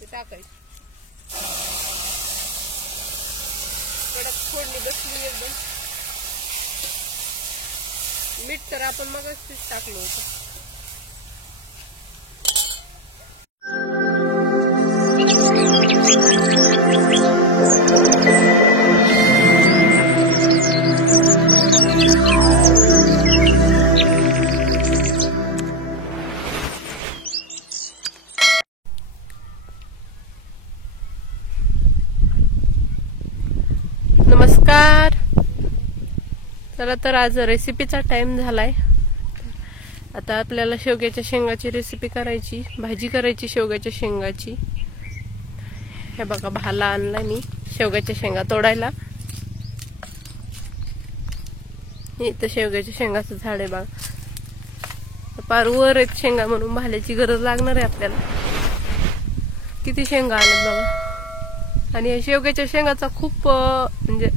ते टाकायचं. कडक फोडणी बसली एकदम. मीठ तर आपण मगच टाकलं होतं. नमस्कार. चला तर आज रेसिपीचा टाइम झालाय. आता आपल्याला शेवग्याच्या शेंगाची रेसिपी करायची, भाजी करायची शेवग्याच्या शेंगाची. हे बघा भाला आणलाय मी शेवग्याच्या शेंगा तोडायला. इथं शेवग्याच्या शेंगाचं झाड आहे बघा. पार वर एक शेंगा म्हणून भाल्याची गरज लागणार आहे आपल्याला. किती शेंगा आल्यात बघा. आणि या शेवग्याच्या शेंगाचा खूप म्हणजे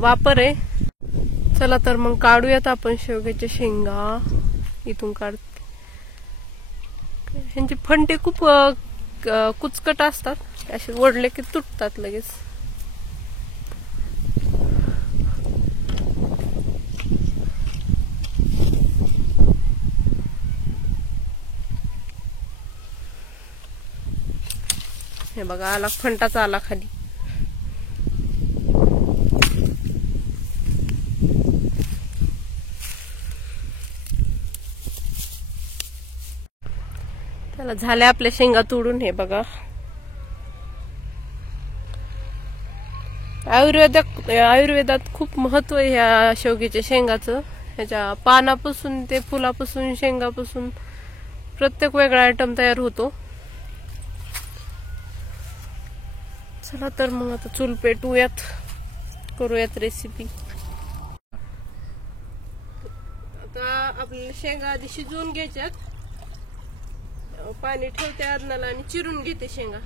वापर आहे. चला तर मग काढूयात आपण शेवग्याच्या शेंगा. इथून काढते. ह्यांचे फंटे खूप कुचकट असतात, असे ओढले की तुटतात लगेच. हे बघा आला, फंटाचा आला खाली. त्याला झाल्या आपल्या शेंगा तोडून. हे बघा आयुर्वेदात खूप महत्व आहे ह्या शेवग्याच्या शेंगाचं. ह्याच्या पानापासून ते फुलापासून शेंगापासून प्रत्येक वेगळा आयटम तयार होतो. चला तर मग आता चूल पेटवूयात, करूयात रेसिपी. आता आपल्याला शेंगा आधी शिजवून घ्यायच्यात. पाणी ठेवते आदनाला आणि चिरून घेते शेंगा.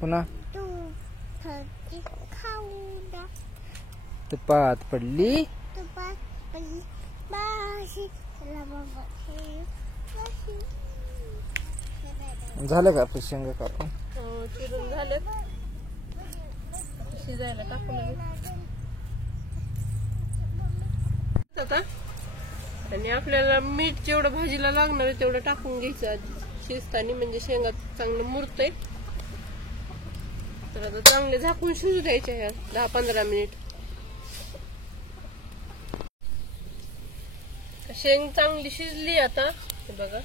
पुन्हा तुपात पडली. झालं का आपली शेंगा कापून? चिरून झाले, शिजायला टाकून आता. आणि आपल्याला मीठ जेवढं भाजीला लागणार आहे तेवढं टाकून घ्यायचं आधी शिजताना, म्हणजे शेंगा चांगलं मुरतंय. तर आता चांगले झाकून शिजू द्यायचे ह्या 10-15 मिनिट. शेंग चांगली शिजली आता. हे बघा,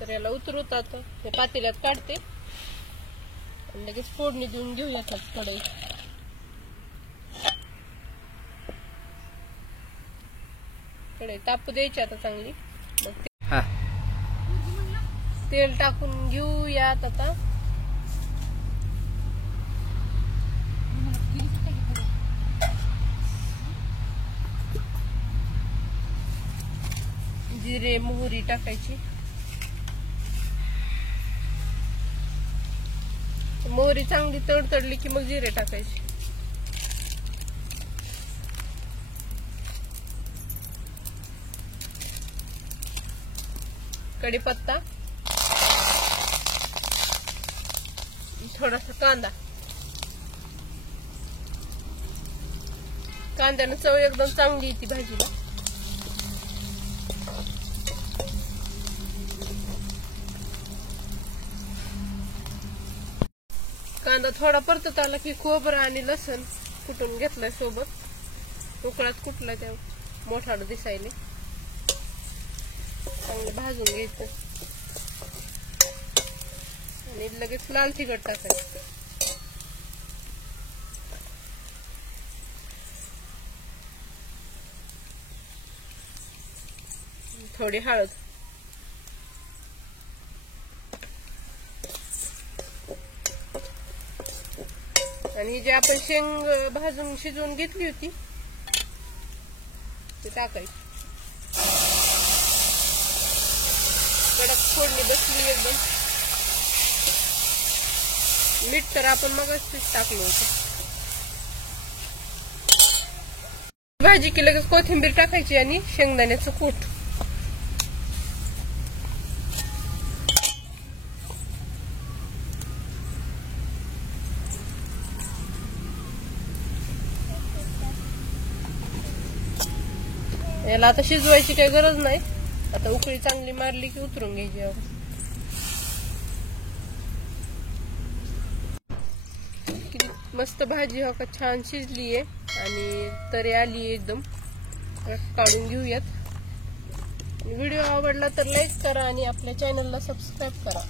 तर याला उतरवत आता हे पातेल्यात काढते आणि लगेच फोडणी देऊन घेऊयात कढईत. कढई तापू द्यायची आता चांगली. मग तेल टाकून घेऊयात आता. जिरे मोहरी टाकायची. मोहरी चांगली तडतडली की मग जिरे टाकायचे. कढीपत्ता, थोडासा कांदा. कांद्यानं चव एकदम चांगली येते भाजीला. कांदा थोडा परतत आला की खोबरं आणि लसण कुटून घेतलाय सोबत. उकळात कुटला त्या मोठाड दिसायले. चांगलं भाजून घ्यायचं आणि लगेच लाल तिखट टाकायचं. थोडी हळद. आणि जे आपण शेंग भाजून शिजवून घेतली होती ते टाकायची. कडक फोडणी बसली एकदम. मीठ तर आपण मगच टाकलं होतं. भाजी की लगेच कोथिंबीर टाकायची आणि शेंगदाण्याचं कूट. याला आता शिजवायची काही गरज नाही. आता उकळी चांगली मारली की उतरून घ्यायची यावर. किती मस्त भाजी हो का छान शिजलीये आणि तरी आली एकदम. काढून घेऊयात. व्हिडिओ आवडला तर लाईक करा आणि आपल्या चॅनलला सबस्क्राईब करा.